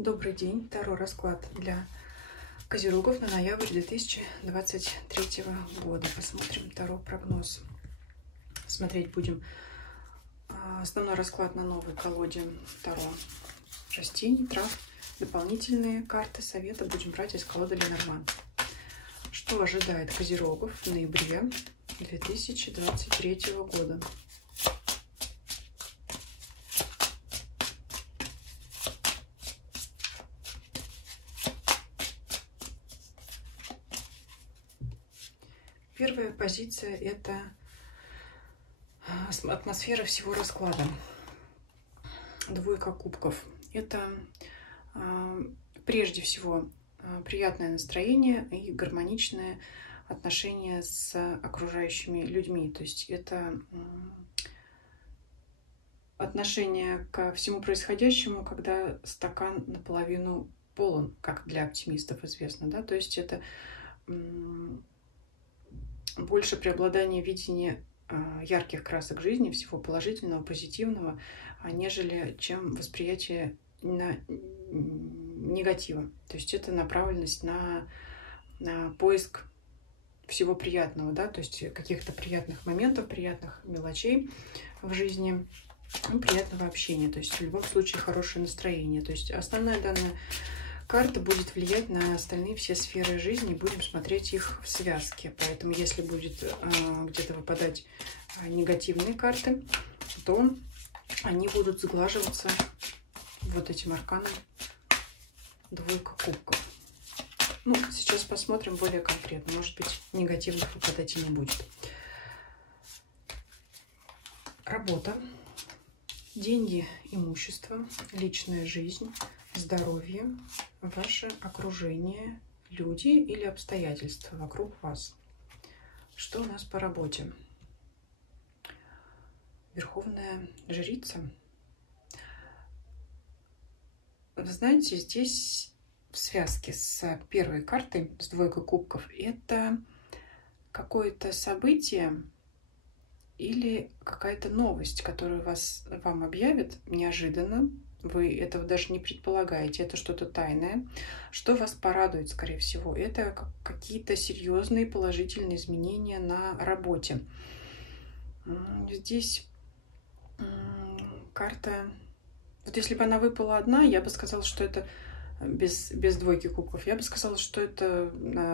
Добрый день. Таро расклад для Козерогов на ноябрь 2023 года. Посмотрим Таро прогноз. Смотреть будем основной расклад на новой колоде Таро растений, трав. Дополнительные карты совета будем брать из колоды Ленорман. Что ожидает Козерогов в ноябре 2023 года? Первая позиция – это атмосфера всего расклада. Двойка кубков. Это прежде всего приятное настроение и гармоничное отношение с окружающими людьми. То есть это отношение ко всему происходящему, когда стакан наполовину полон, как для оптимистов известно. Да? То есть это больше преобладание видения ярких красок жизни, всего положительного, позитивного, нежели чем восприятие негатива. То есть это направленность на поиск всего приятного, да, то есть каких-то приятных моментов, приятных мелочей в жизни, приятного общения. То есть в любом случае хорошее настроение. То есть основная данная карта будет влиять на остальные все сферы жизни, будем смотреть их в связке. Поэтому если будет где-то выпадать негативные карты, то они будут сглаживаться вот этим арканом двойка кубков. Ну, сейчас посмотрим более конкретно. Может быть, негативных выпадать и не будет. Работа, деньги, имущество, личная жизнь, здоровье, ваше окружение, люди или обстоятельства вокруг вас. Что у нас по работе? Верховная жрица. Вы знаете, здесь в связке с первой картой, с двойкой кубков, это какое-то событие или какая-то новость, которую вам объявят неожиданно. Вы этого даже не предполагаете, это что-то тайное. Что вас порадует, скорее всего, это какие-то серьезные положительные изменения на работе. Здесь карта... Вот если бы она выпала одна, я бы сказала, что это без двойки кубков. Я бы сказала, что это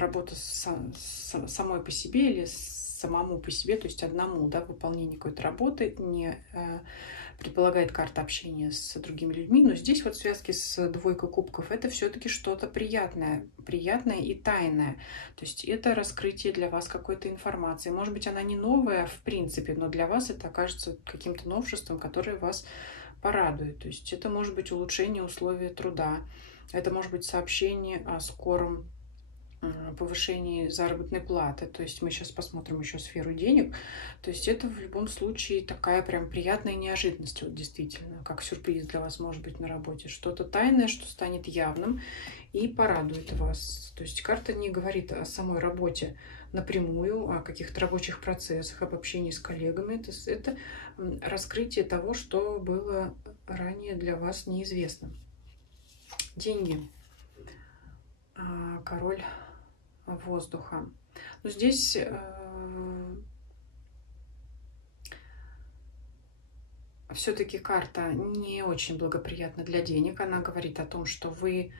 работа самой по себе или самому по себе, то есть одному, да, выполнение какой-то работы, не предполагает карта общения с другими людьми. Но здесь вот в связке с двойкой кубков это все-таки что-то приятное и тайное. То есть это раскрытие для вас какой-то информации. Может быть, она не новая в принципе, но для вас это окажется каким-то новшеством, которое вас порадует. То есть это может быть улучшение условий труда, это может быть сообщение о скором повышении заработной платы. То есть мы сейчас посмотрим еще сферу денег. То есть это в любом случае такая прям приятная неожиданность. Вот действительно, как сюрприз для вас может быть на работе. Что-то тайное, что станет явным и порадует вас. То есть карта не говорит о самой работе напрямую, о каких-то рабочих процессах, об общении с коллегами. Это раскрытие того, что было ранее для вас неизвестно. Деньги. Король воздуха. Но здесь все-таки карта не очень благоприятна для денег. Она говорит о том, что вы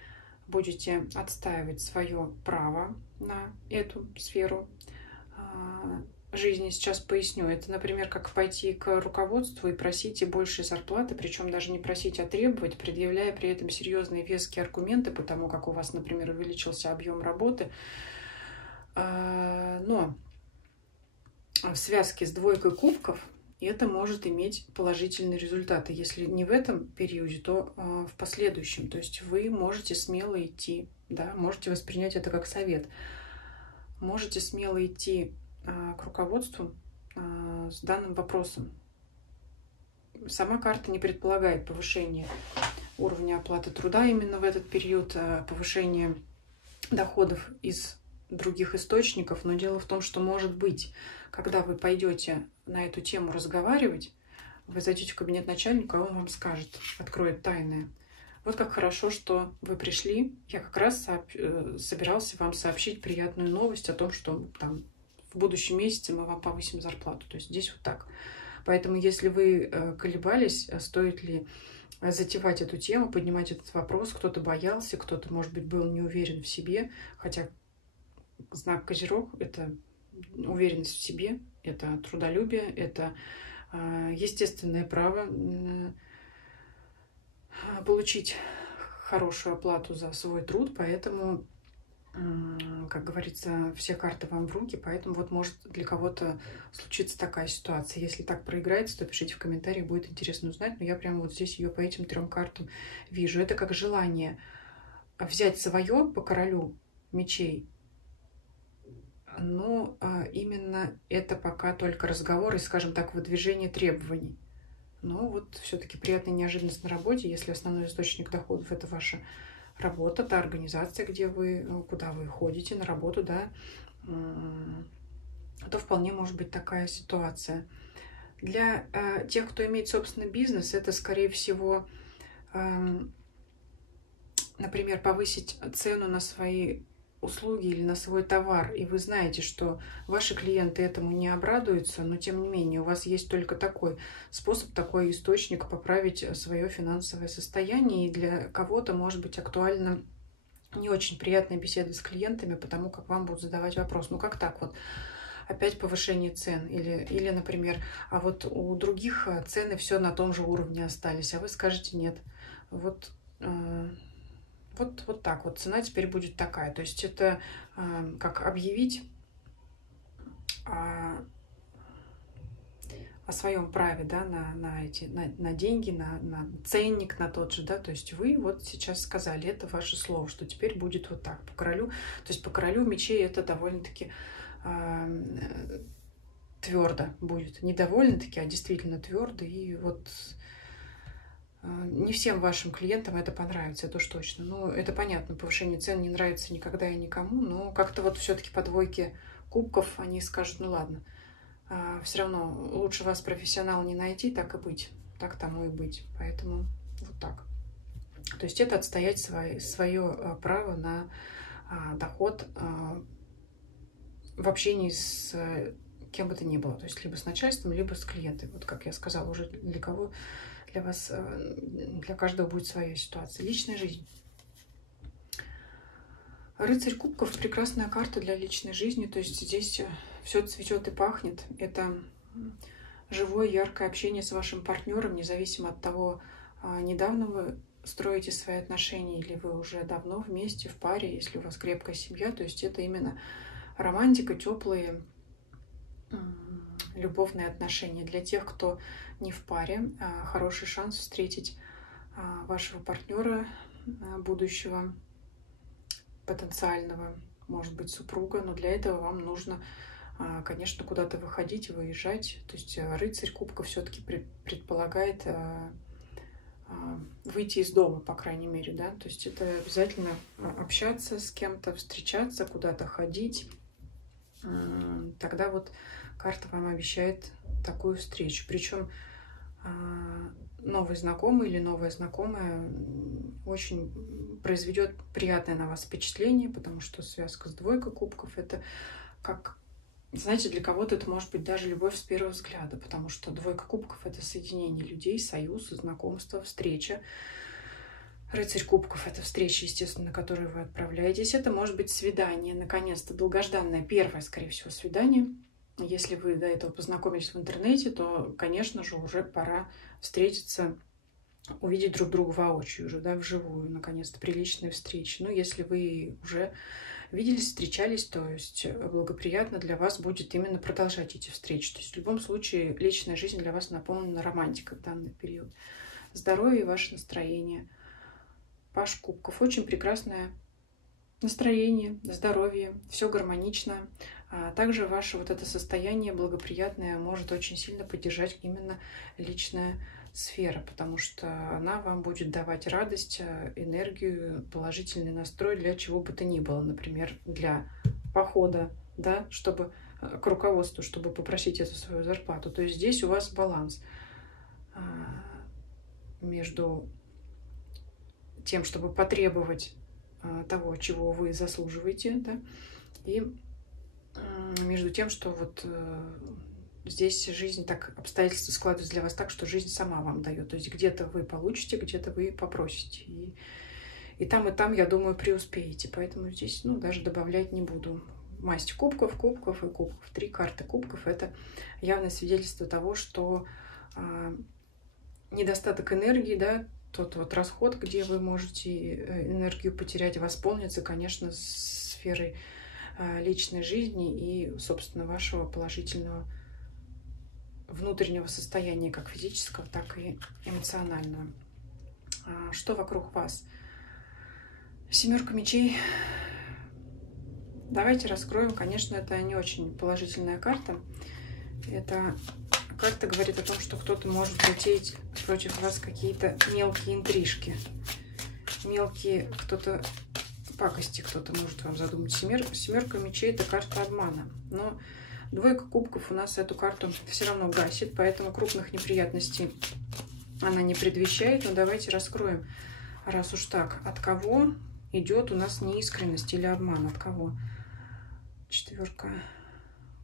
будете отстаивать свое право на эту сферу жизни. Сейчас поясню. Это, например, как пойти к руководству и просить больше зарплаты, причем даже не просить, а требовать, предъявляя при этом серьезные веские аргументы, потому как у вас, например, увеличился объем работы. Но в связке с двойкой кубков это может иметь положительные результаты. Если не в этом периоде, то в последующем. То есть вы можете смело идти, да, можете воспринять это как совет. Можете смело идти к руководству с данным вопросом. Сама карта не предполагает повышение уровня оплаты труда именно в этот период, повышение доходов из других источников, но дело в том, что может быть, когда вы пойдете на эту тему разговаривать, вы зайдете в кабинет начальника, а он вам скажет, откроет тайное. Вот как хорошо, что вы пришли. Я как раз собирался вам сообщить приятную новость о том, что там в будущем месяце мы вам повысим зарплату. То есть здесь вот так. Поэтому если вы колебались, стоит ли затевать эту тему, поднимать этот вопрос, кто-то боялся, кто-то, может быть, был не уверен в себе, хотя знак Козерог — это уверенность в себе, это трудолюбие, это естественное право получить хорошую оплату за свой труд, поэтому, как говорится, все карты вам в руки, поэтому вот может для кого-то случиться такая ситуация. Если так проиграется, то пишите в комментариях, будет интересно узнать, но я прямо вот здесь ее по этим 3 картам вижу. Это как желание взять свое по королю мечей, но именно это пока только разговор и, скажем так, выдвижение требований. Но вот все-таки приятная неожиданность на работе, если основной источник доходов — это ваша работа, та организация, куда вы ходите на работу, да, то вполне может быть такая ситуация. Для тех, кто имеет собственный бизнес, это, скорее всего, например, повысить цену на свои услуги или на свой товар, и вы знаете, что ваши клиенты этому не обрадуются, но тем не менее у вас есть только такой способ, такой источник поправить свое финансовое состояние, и для кого-то может быть актуальна не очень приятная беседа с клиентами, потому как вам будут задавать вопрос, ну как так вот, опять повышение цен, или например, а вот у других цены все на том же уровне остались, а вы скажете нет, вот так вот цена теперь будет такая. То есть это как объявить о своем праве, да, на деньги, на ценник, на тот же, да. То есть вы вот сейчас сказали, это ваше слово, что теперь будет вот так по королю. То есть по королю мечей это довольно-таки твердо будет. Не довольно-таки, а действительно твердо. И вот не всем вашим клиентам это понравится, это уж точно. Ну, это понятно, повышение цен не нравится никогда и никому, но как-то вот все-таки по 2 кубков они скажут, ну ладно, все равно лучше вас профессионал не найти, так и быть, так тому и быть. Поэтому вот так. То есть это отстоять свое право на доход в общении с кем бы то ни было. То есть либо с начальством, либо с клиентами. Вот как я сказала, уже для кого... Для вас, для каждого будет своя ситуация. Личная жизнь. Рыцарь кубков — прекрасная карта для личной жизни. То есть здесь все цветет и пахнет. Это живое, яркое общение с вашим партнером, независимо от того, недавно вы строите свои отношения или вы уже давно вместе, в паре, если у вас крепкая семья. То есть это именно романтика, теплые любовные отношения. Для тех, кто не в паре, хороший шанс встретить вашего партнера будущего, потенциального, может быть, супруга, но для этого вам нужно, конечно, куда-то выходить, выезжать. То есть рыцарь кубка все-таки предполагает выйти из дома, по крайней мере, да, то есть это обязательно общаться с кем-то, встречаться, куда-то ходить. Тогда вот карта вам обещает такую встречу. Причем новый знакомый или новая знакомая очень произведет приятное на вас впечатление, потому что связка с 2 кубков — это как, знаете, для кого-то это может быть даже любовь с первого взгляда, потому что 2 кубков — это соединение людей, союз, знакомство, встреча. Рыцарь кубков — это встреча, естественно, на которую вы отправляетесь. Это может быть свидание, наконец-то, долгожданное, первое, скорее всего, свидание. Если вы до этого познакомились в интернете, то, конечно же, уже пора встретиться, увидеть друг друга воочию уже, да, вживую, наконец-то, приличные встречи. Но если вы уже виделись, встречались, то есть благоприятно для вас будет именно продолжать эти встречи. То есть в любом случае личная жизнь для вас наполнена романтикой в данный период. Здоровье и ваше настроение. Паш кубков. Очень прекрасное настроение, здоровье, все гармонично. А также ваше вот это состояние благоприятное может очень сильно поддержать именно личная сфера, потому что она вам будет давать радость, энергию, положительный настрой для чего бы то ни было. Например, для похода, да, чтобы к руководству, чтобы попросить эту свою зарплату. То есть здесь у вас баланс между тем, чтобы потребовать того, чего вы заслуживаете, да, и между тем, что вот здесь жизнь так, обстоятельства складываются для вас так, что жизнь сама вам дает. То есть где-то вы получите, где-то вы попросите. И там, я думаю, преуспеете. Поэтому здесь, ну, даже добавлять не буду. Масть кубков, кубков и кубков. 3 карты кубков – это явное свидетельство того, что недостаток энергии, да, тот вот расход, где вы можете энергию потерять, восполнится, конечно, сферой личной жизни и, собственно, вашего положительного внутреннего состояния, как физического, так и эмоционального. Что вокруг вас? 7 мечей. Давайте раскроем. Конечно, это не очень положительная карта. Эта карта говорит о том, что кто-то может затеять против вас какие-то мелкие интрижки. Мелкие кто-то пакости кто-то может вам задумать. 7 мечей – это карта обмана. Но 2 кубков у нас эту карту все равно гасит, поэтому крупных неприятностей она не предвещает. Но давайте раскроем, раз уж так, от кого идет у нас неискренность или обман. От кого? 4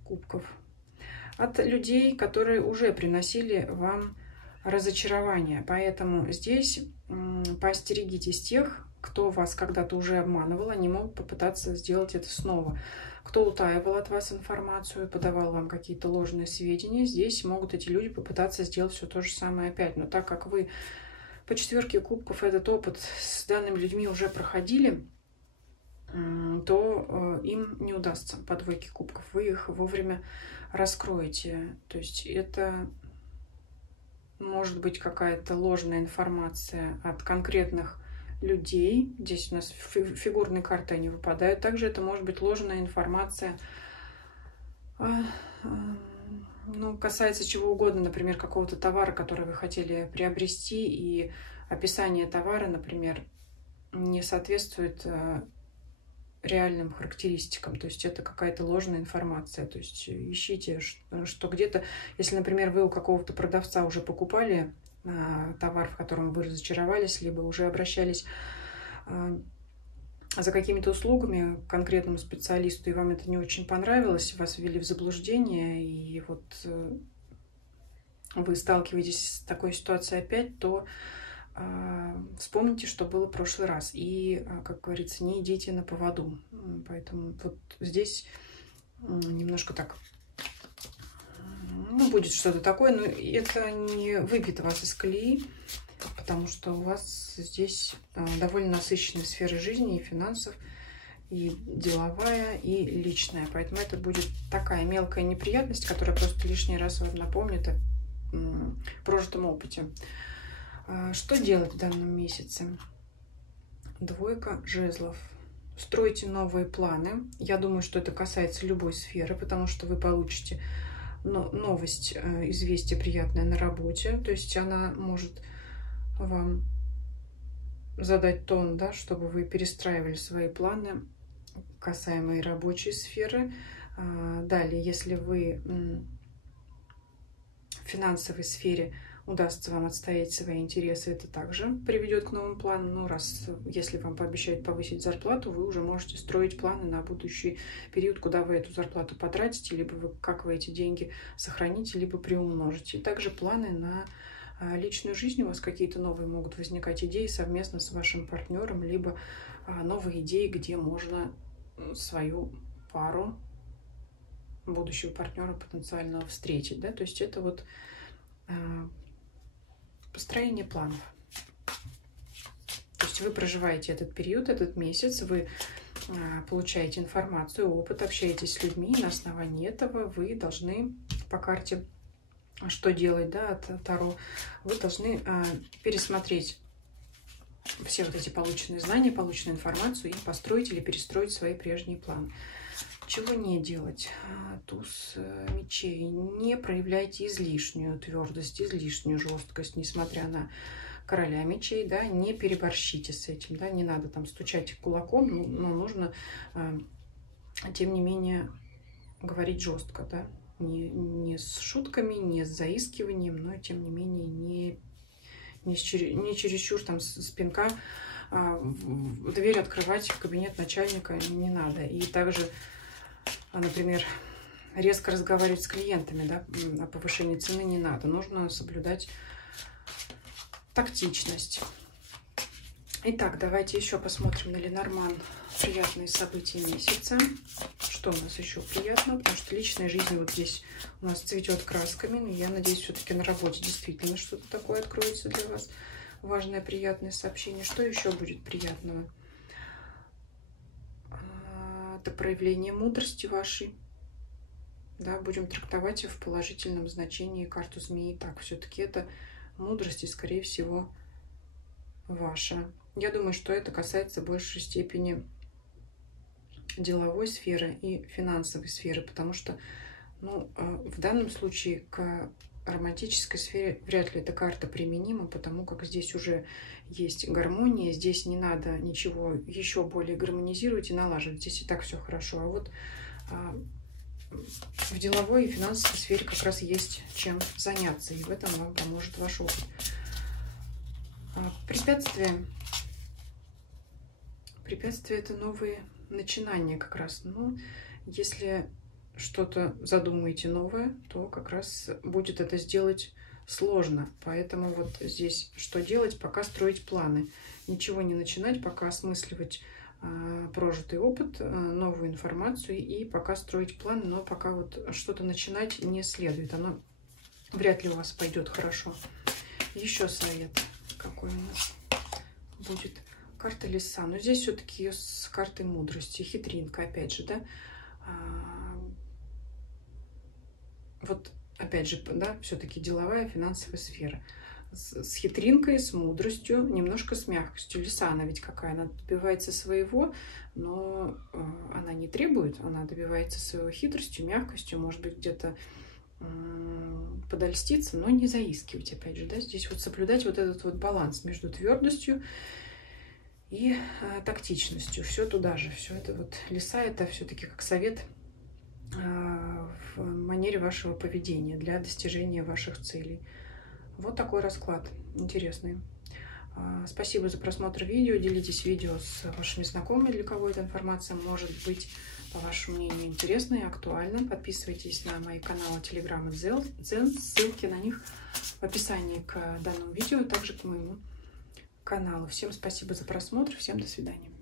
кубков. От людей, которые уже приносили вам разочарование. Поэтому здесь поостерегитесь тех, кто вас когда-то уже обманывал. Они могут попытаться сделать это снова. Кто утаивал от вас информацию, подавал вам какие-то ложные сведения, здесь могут эти люди попытаться сделать все то же самое опять. Но так как вы по 4 кубков этот опыт с данными людьми уже проходили, то им не удастся по 2 кубков. Вы их вовремя раскроете. То есть это может быть какая-то ложная информация от конкретных людей. Здесь у нас фигурные карты не выпадают. Также это может быть ложная информация, ну, касается чего угодно, например, какого-то товара, который вы хотели приобрести, и описание товара, например, не соответствует реальным характеристикам. То есть это какая-то ложная информация. То есть ищите, что где-то, если, например, вы у какого-то продавца уже покупали товар, в котором вы разочаровались, либо уже обращались за какими-то услугами к конкретному специалисту, и вам это не очень понравилось, вас ввели в заблуждение, и вот вы сталкиваетесь с такой ситуацией опять, то вспомните, что было в прошлый раз. И, как говорится, не идите на поводу. Поэтому вот здесь немножко так, ну, будет что-то такое, но это не выбьет вас из колеи, потому что у вас здесь довольно насыщенная сфера жизни и финансов, и деловая, и личная. Поэтому это будет такая мелкая неприятность, которая просто лишний раз вам напомнит о прожитом опыте. Что делать в данном месяце? 2 жезлов. Стройте новые планы. Я думаю, что это касается любой сферы, потому что вы получите новость, известие приятное на работе. То есть она может вам задать тон, да, чтобы вы перестраивали свои планы, касаемые рабочей сферы. Далее, если вы в финансовой сфере удастся вам отстоять свои интересы, это также приведет к новым планам. Но если вам пообещают повысить зарплату, вы уже можете строить планы на будущий период, куда вы эту зарплату потратите, либо как вы эти деньги сохраните, либо приумножите. И также планы на личную жизнь. У вас какие-то новые могут возникать идеи совместно с вашим партнером, либо новые идеи, где можно свою пару, будущего партнера потенциального встретить. Да? То есть это вот построение планов. То есть вы проживаете этот период, этот месяц, вы получаете информацию, опыт, общаетесь с людьми, и на основании этого вы должны по карте, что делать, да, от Таро, вы должны пересмотреть все вот эти полученные знания, полученную информацию и построить или перестроить свои прежние планы. Чего не делать? Туз мечей. Не проявляйте излишнюю твердость, излишнюю жесткость, несмотря на короля мечей, да, не переборщите с этим, да, не надо там стучать кулаком, но нужно, тем не менее, говорить жестко, да, не с шутками, не с заискиванием, но, тем не менее, не чересчур там с пинка дверь открывать в кабинет начальника не надо. И также, например, резко разговаривать с клиентами, да, о повышении цены не надо. Нужно соблюдать тактичность. Итак, давайте еще посмотрим на Ленорман приятные события месяца. Что у нас еще приятно? Потому что личная жизнь вот здесь у нас цветет красками. Но я надеюсь, все-таки на работе действительно что-то такое откроется для вас. Важное, приятное сообщение. Что еще будет приятного? Это проявление мудрости вашей. Да, будем трактовать в положительном значении карту змеи. Так, все-таки это мудрость и, скорее всего, ваша. Я думаю, что это касается в большей степени деловой сферы и финансовой сферы, потому что, ну, в данном случае к романтической сфере вряд ли эта карта применима, потому как здесь уже есть гармония, здесь не надо ничего еще более гармонизировать и налаживать, здесь и так все хорошо. А вот в деловой и финансовой сфере как раз есть чем заняться, и в этом вам поможет ваш опыт. Препятствия — это новые начинания как раз. Но если что-то задумаете новое, то как раз будет это сделать сложно. Поэтому вот здесь что делать? Пока строить планы. Ничего не начинать, пока осмысливать прожитый опыт, новую информацию и пока строить планы, но пока вот что-то начинать не следует. Оно вряд ли у вас пойдет хорошо. Еще совет какой у нас будет. Карта лиса. Но здесь все-таки с картой мудрости. Хитринка, опять же, да. Вот, опять же, да, все-таки деловая, финансовая сфера. С хитринкой, с мудростью, немножко с мягкостью. Лиса, она ведь какая? Она добивается своего, но она не требует. Она добивается своего хитростью, мягкостью, может быть, где-то подольститься, но не заискивать, опять же, да. Здесь вот соблюдать вот этот вот баланс между твердостью и тактичностью. Все туда же. Все это вот лиса, это все-таки как совет в манере вашего поведения для достижения ваших целей. Вот такой расклад интересный. Спасибо за просмотр видео. Делитесь видео с вашими знакомыми, для кого эта информация может быть, по вашему мнению, интересна и актуальна. Подписывайтесь на мои каналы Telegram и Дзен. Ссылки на них в описании к данному видео, а также к моему каналу. Всем спасибо за просмотр. Всем до свидания.